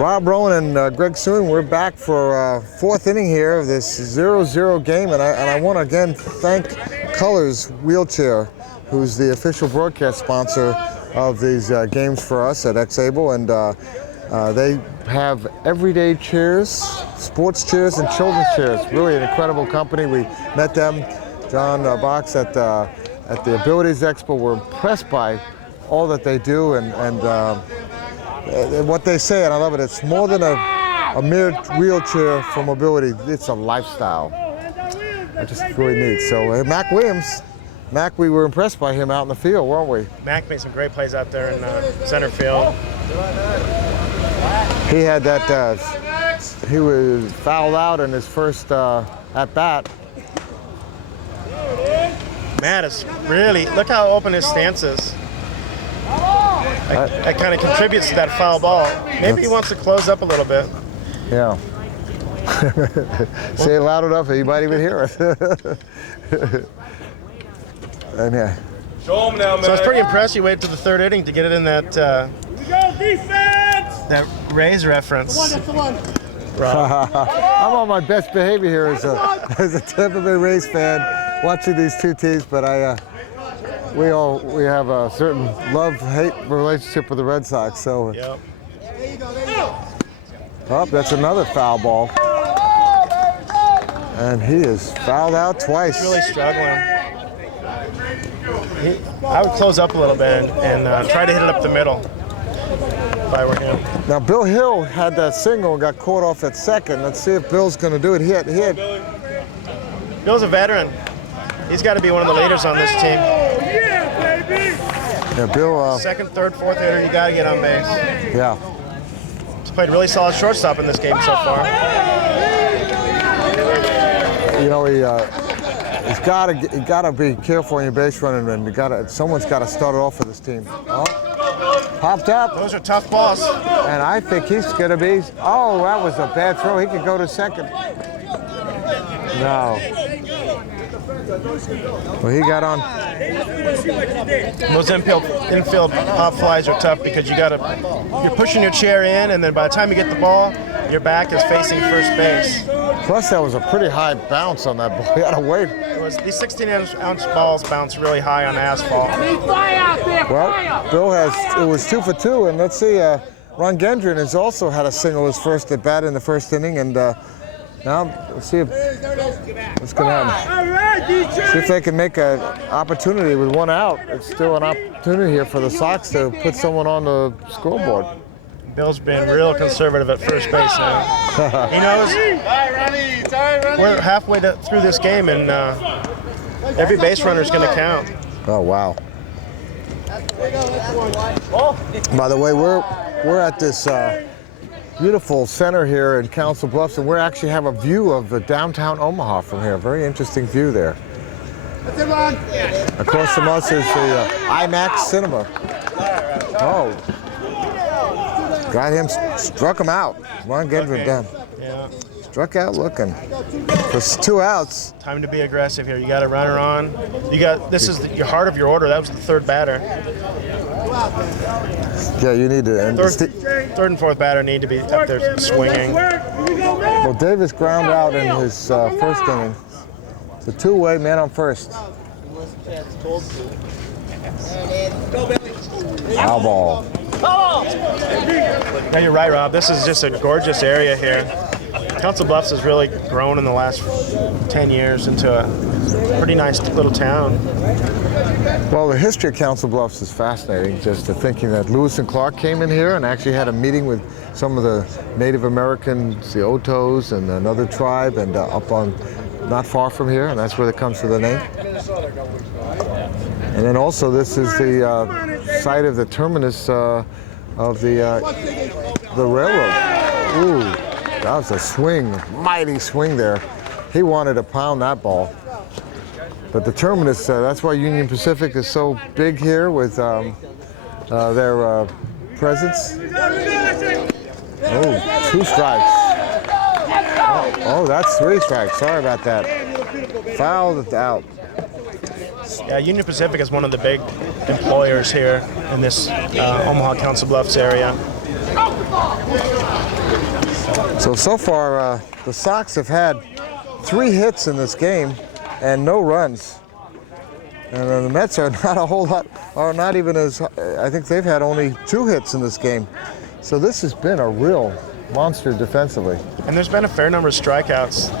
Rob Rowan and Greg Soon, we're back for fourth inning here of this 0-0 game, and I want to again thank Colors Wheelchair, who's the official broadcast sponsor of these games for us at Xable, and they have everyday chairs, sports chairs, and children's chairs. Really an incredible company. We met them, John Box at the Abilities Expo. We're impressed by all that they do and what they say, and I love it. It's more than a mere wheelchair for mobility. It's a lifestyle. It's just really neat. So Mac Williams, Mac, we were impressed by him out in the field, weren't we? Mac made some great plays out there in center field. He had that, he was fouled out in his first at bat. Matt is really, look how open his stance is. That kind of contributes to that foul ball. Maybe he wants to close up a little bit. Yeah. Say it loud enough, you might even hear it. And yeah. Show him now, man. So it's pretty impressive. You waited to the third inning to get it in that. That Rays reference. That's the one. I'm on my best behavior here as a Tampa Bay Rays fan, watching these two teams, but we have a certain love-hate relationship with the Red Sox. So, yep. Oh, that's another foul ball, and he is fouled out twice. He's really struggling. I would close up a little bit and try to hit it up the middle if I were him. Now, Bill Hill had that single and got caught off at second. Let's see if Bill's going to do it. He had. Bill's a veteran. He's got to be one of the leaders on this team. Yeah, Bill. Second, third, fourth hitter, you got to get on base. Yeah. He's played really solid shortstop in this game so far. You know, he's got to be careful on your base running, and someone's got to start it off for this team. Oh, popped up. Those are tough balls. And I think he's going to be. Oh, that was a bad throw. He could go to second. No. Well, he got on. Those infield pop flies are tough because you're pushing your chair in, and then by the time you get the ball, your back is facing first base. Plus, that was a pretty high bounce on that ball. You got to wait. These 16-ounce balls bounce really high on asphalt. Well, Bill it was 2 for 2, and let's see, Ron Gendron has also had a single his first at bat in the first inning, and now let's see what's going to happen. See if they can make an opportunity with one out. It's still an opportunity here for the Sox to put someone on the scoreboard. Bill's been real conservative at first base now. He knows we're halfway through this game, and every base runner is going to count. Oh, wow. By the way, we're at this beautiful center here in Council Bluffs, and we actually have a view of the downtown Omaha from here. Very interesting view there. Across from us is the IMAX Cinema. Oh. Got him, struck him out. Ron Gendron down. Yeah. Struck out looking. For 2 outs. Time to be aggressive here. You got a runner on. This is your heart of your order. That was the third batter. Yeah, you need to. Third and fourth batter need to be up there swinging. Well, Davis ground out in his first inning. It's a two-way, man on first. Foul ball. Yeah, you're right, Rob. This is just a gorgeous area here. Council Bluffs has really grown in the last 10 years into a pretty nice little town. Well, the history of Council Bluffs is fascinating, just to thinking that Lewis and Clark came in here and actually had a meeting with some of the Native Americans, the Otos, and another tribe, and up on not far from here, and that's where it comes to the name. And then also this is the site of the terminus of the railroad. Ooh, that was a swing, mighty swing there. He wanted to pound that ball. But the terminus, that's why Union Pacific is so big here with their presence. Oh, 2 strikes. Oh, that's 3 strikes. Sorry about that. Fouled out. Yeah, Union Pacific is one of the big employers here in this Omaha Council Bluffs area. So far, the Sox have had 3 hits in this game and no runs. And the Mets are not a whole lot, are not even as, I think they've had only 2 hits in this game. So this has been a real monster defensively. And there's been a fair number of strikeouts.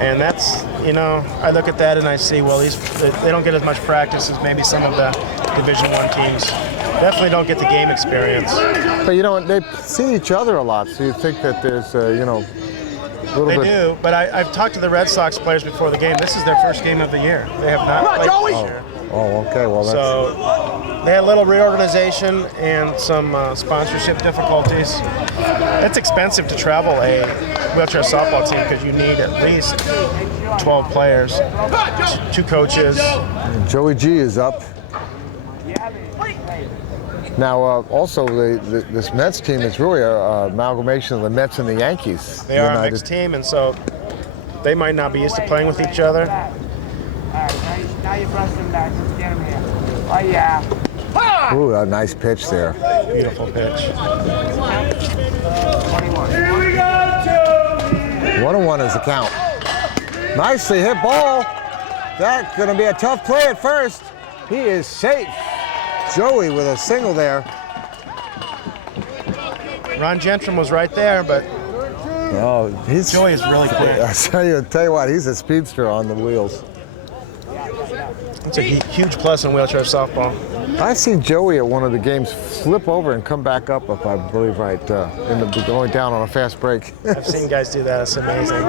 And that's, you know, I look at that and I see, well, they don't get as much practice as maybe some of the Division I teams. Definitely don't get the game experience. But you know, they see each other a lot, so you think that there's, you know, a little bit. They do, but I've talked to the Red Sox players before the game. This is their first game of the year. They have not played this year. Oh, okay, well that's. So they had a little reorganization and some sponsorship difficulties. It's expensive to travel a wheelchair softball team because you need at least 12 players, 2 coaches. Joey G is up. Now, also, this Mets team is really an amalgamation of the Mets and the Yankees. They are a mixed team, and so they might not be used to playing with each other. Ooh, a nice pitch there. Beautiful pitch. 1-1 is the count. Nicely hit ball. That's going to be a tough play at first. He is safe. Joey with a single there. Ron Gentrim was right there, but Joey is really quick. I tell you what, he's a speedster on the wheels. It's a huge plus in wheelchair softball. I've seen Joey at one of the games flip over and come back up, if I believe right, going down on a fast break. I've seen guys do that. It's amazing.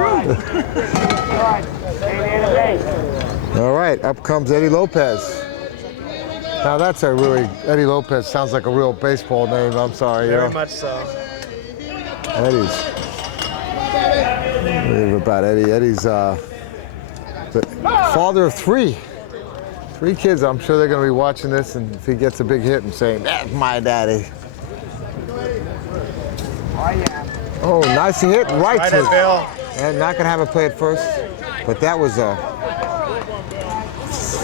All right, up comes Eddie Lopez. Now that's a really, Eddie Lopez sounds like a real baseball name, I'm sorry. Very much so. Eddie's, about Eddie. Eddie's the father of 3 kids. I'm sure they're going to be watching this, and if he gets a big hit and saying, "That's my daddy." Oh, nice hit right to Bill. And not going to have a play at first, but that was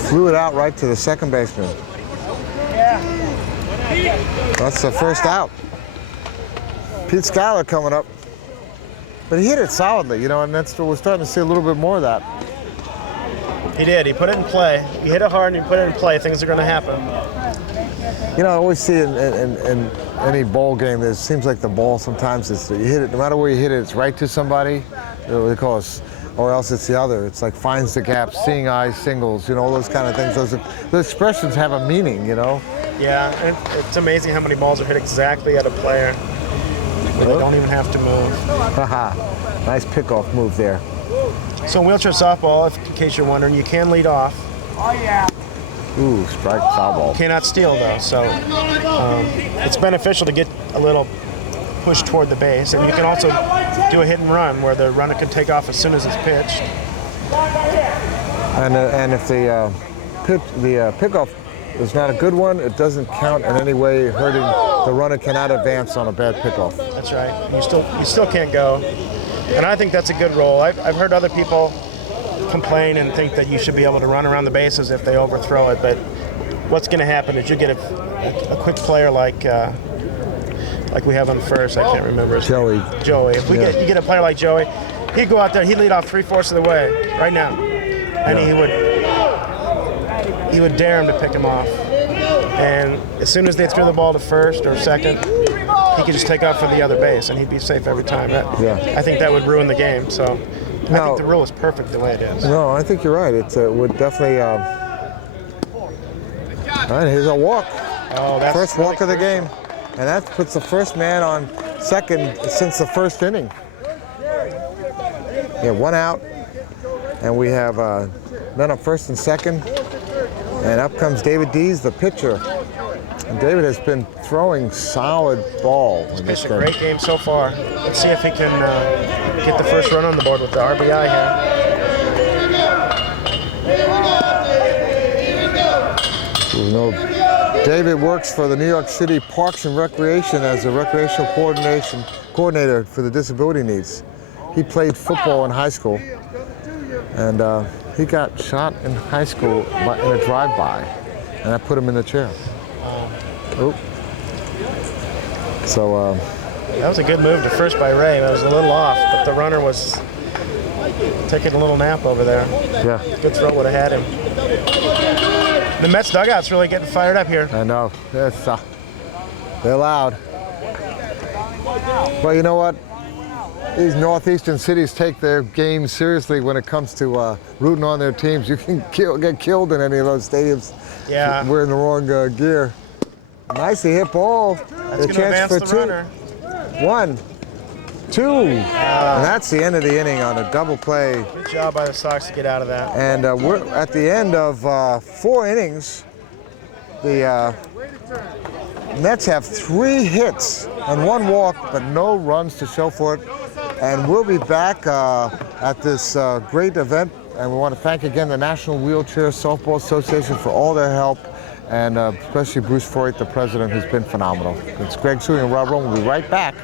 flew it out right to the second baseman. That's the first out. Pete Schuyler coming up. But he hit it solidly, you know, and we're starting to see a little bit more of that. He did. He put it in play. You hit it hard and you put it in play, things are going to happen. You know, I always see in any ball game, it seems like the ball sometimes is, you hit it, no matter where you hit it, it's right to somebody. You know, they call us, or else it's the other. It's like finds the gap, seeing eyes, singles, you know, all those kind of things. Those expressions have a meaning, you know. Yeah, and it's amazing how many balls are hit exactly at a player where they don't even have to move. Haha, nice pickoff move there. So in wheelchair softball, in case you're wondering, you can lead off. Oh yeah. Ooh, strike, foul ball. You cannot steal though, so it's beneficial to get a little push toward the base, and you can also do a hit and run where the runner can take off as soon as it's pitched. And if the pickoff is not a good one, it doesn't count in any way, hurting the runner cannot advance on a bad pickoff. That's right. You still can't go, and I think that's a good role. I've heard other people complain and think that you should be able to run around the bases if they overthrow it, but what's going to happen is you get a quick player like we have on first. I can't remember his name. Joey. If you get a player like Joey, he'd go out there, he'd lead off 3/4 of the way right now, and he would dare him to pick him off. And as soon as they threw the ball to first or second, he could just take off for the other base, and he'd be safe every time. I think that would ruin the game. So I think the rule is perfect the way it is. No, I think you're right. It would definitely. All right, here's a walk. Oh, that's first walk of the game, and that puts the first man on second since the first inning. Yeah, 1 out, and we have men up first and second, and up comes David Dees, the pitcher. And David has been throwing solid ball. He's pitched a great game so far. Let's see if he can get the first run on the board with the RBI here. You know, David works for the New York City Parks and Recreation as a recreational coordinator for the disability needs. He played football in high school, and he got shot in high school in a drive-by, and I put him in the chair. So That was a good move to first by Ray. That was a little off, but the runner was taking a little nap over there. Yeah. Good throw would have had him. The Mets dugout's really getting fired up here. I know. It's, they're loud. Well, you know what? These northeastern cities take their games seriously when it comes to rooting on their teams. You can get killed in any of those stadiums. Yeah. We're in the wrong gear. Nicely hit ball. That's going to advance the runner. 1, 2. And that's the end of the inning on a double play. Good job by the Sox to get out of that. And we're at the end of 4 innings. The Mets have 3 hits and 1 walk, but no runs to show for it. And we'll be back at this great event. And we want to thank again the National Wheelchair Softball Association for all their help, and especially Bruce Foyt, the president, who's been phenomenal. It's Greg Sewing and Rob Rowan. We'll be right back